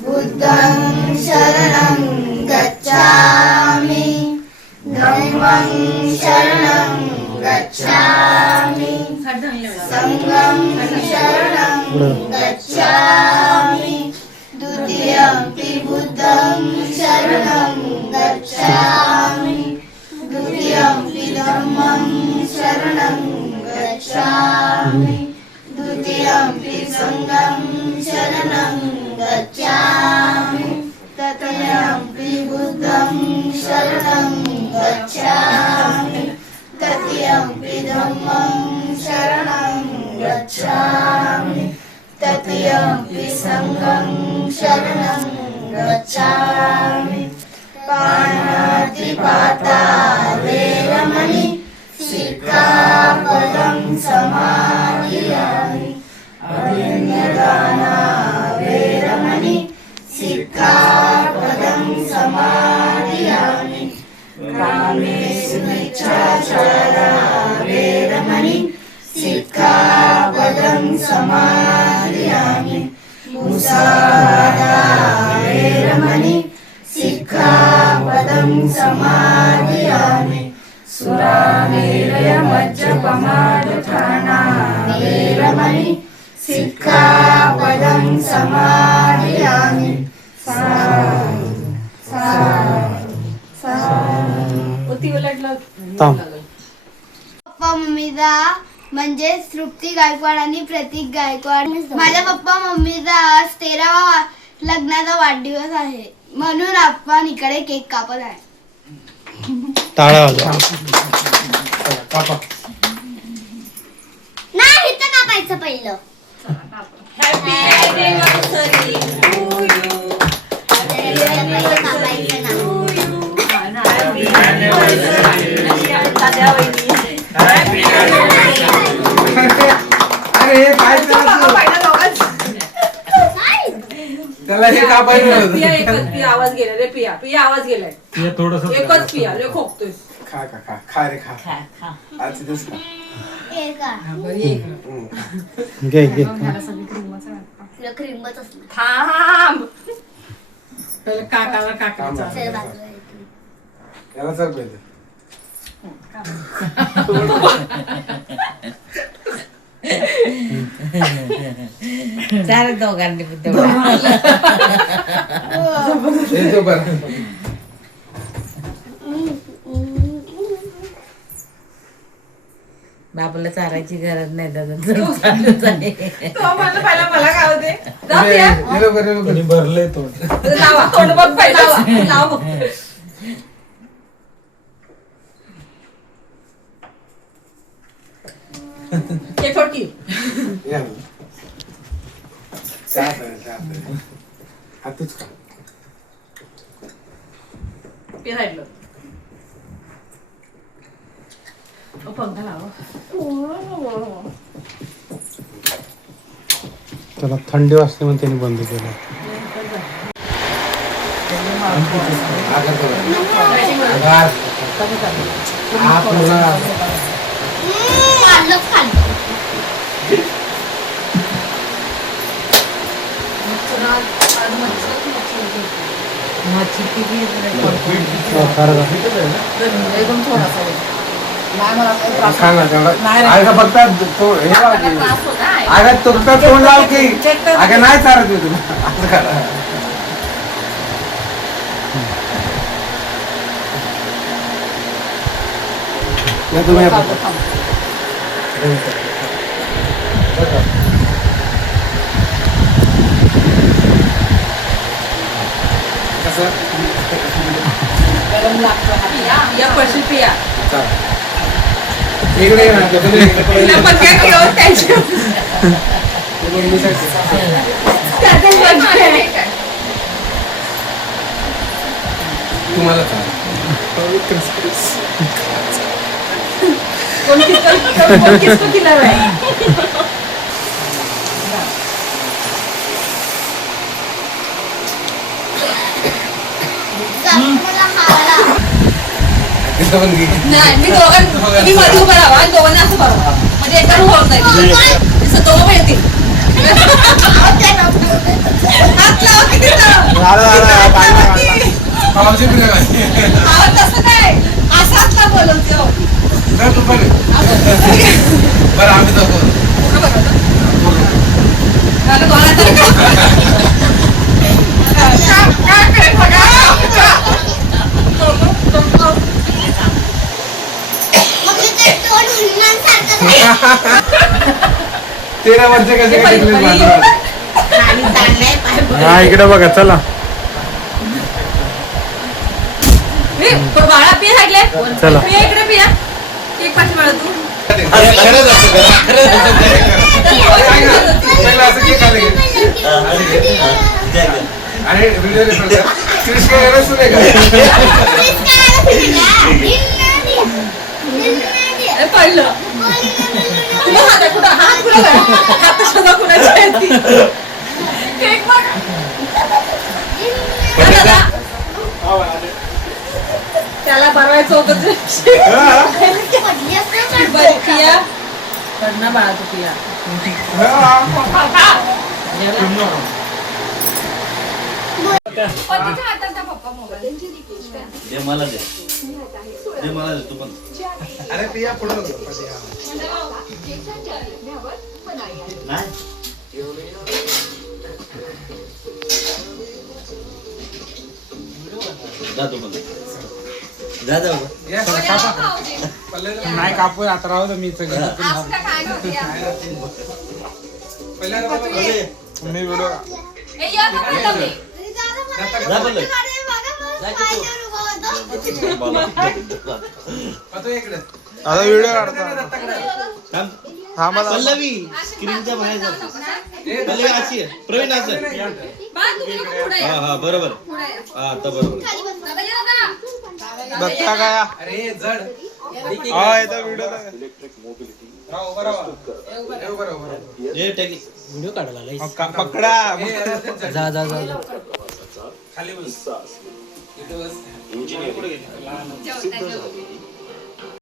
बुद्धं शरणं गच्छामि। धम्मं शरणं गच्छामि। सङ्गं शरणं गच्छामि। द्वितीयं बुद्धं शरणं गच्छामि। द्वितीयम्पि धम्मं शरणं गच्छामि। द्वितीयम्पि सङ्गं शरणं गच्छामि। तृतीयम्पि बुद्धं शरणं गच्छामि। तृतीयम्पि धम्मं शरणं गच्छामि। तृतीयम्पि सङ्गं शरणं समाधियामि। अभिन्यदाना वेरमणि सिक्खापदं समाधियामि। कामेषु मिच्छाचारा वेरमणि सिक्खापदं समाधियामि। मुसावादा वेरमणि सिक्खापदं समाधियामि। सुरामेरयमज्जपमादठाना थांब पप्पा मम्मीचा म्हणजे तृप्ती गायकवाड आणि प्रतीक गायकवाड. माझ्या पप्पा मम्मीचा आज तेरावा लग्नाचा वाढदिवस आहे. म्हणून आपण इकडे केक कापत आहे. कापा. नाही इथं कापायचं पहिलं. त्याला हे कापायचं होतं. पिया एकच पिया आवाज गेला रे पिया पिया आवाज गेलाय. थोडस एकच पिया रे खोकतोय खा खा खा खा रे खा. आज खा. का हम्म, खा. घे घे तुला क्रीमच असलं थांब. पहिलं काकाला ना. चल बाजूला येते. याला सर पाहिजे चार दोघांनी तो. बाबाला चारायची गरज नाही दादा आहे. तो म्हणलं पहिला मला काय होते लवकर. भरलंय तोंड लावा तोंड बघ पहिला लाव छोटी या. चहा प्या, चहा प्या. हा तूच खा पिया साईडला ओ, पंखा लावा त्याला थंडी वाजते म्हणून त्यांनी बंद केलं आगा तो. मच्छी किती तेवढा. फक्त तो हे लाव की. तोंड लाव आगा नाही चालत मी तुला. असं करा. या तुम्ही या पिया पिया पडशी पिया चालेल. इकडे ये ना तुम्ही इकडे पहिले. तिला पंख्या ठेव त्याच्या तुम्ही इंग्लिशात शिका. त्याचे पंखे. तुम्हाला कोण किसको- खिला रहा है? मला हावला. नाही मी दोघां तुम्ही मध्ये उभं राहा आणि दोघांना असं बरोबर म्हणजे एका होत नाही. तसं दोघं हात लावा किती की. पावशी प्रेम आहे. आवाज तसं काय? असं हात लावा बोलवते हो. जा तू पण. बरं आम्ही जातो पूर्ण बरोबर आता कोणाला तरी का- काय- काय करेल बघा. मग मी ते तोंड हुंडण्यासारखं झालं. तेरा वर्ष कसे काय टिकले. हा इकडे बघा चला. बाळा पिया चला. पिया इकडे पिया. एक पाच तू. व्हिडिओ पडलं त्याला बनवायचं होतं ते. बरं, पिया पड बाळा तू पिया दे मला दे दे मला दे तू पण अरे पिया पुढं नको. नाही जा तू पण जा जा बाबा. या, चला, कापा. पल्ल्याला नाही कापून आता राहू दे मी सगळं आज का काय नव्हती या? पहिल्याला बघा. अरे, मी मी? जा बोलले. आता इकडे. आता व्हिडिओ काढता. थांब. हा पल्लवी स्क्रीनच्या बाहेर पल्लवी अशी आहे प्रवीण असं. हा हा बरोबर. हा आता बरोबर. दत्ता काय अरे जड. हा येतो व्हिडिओ टॅगी पकडा. जा जा जा. खाली बस इथं बस. जेवताय, जेवताय.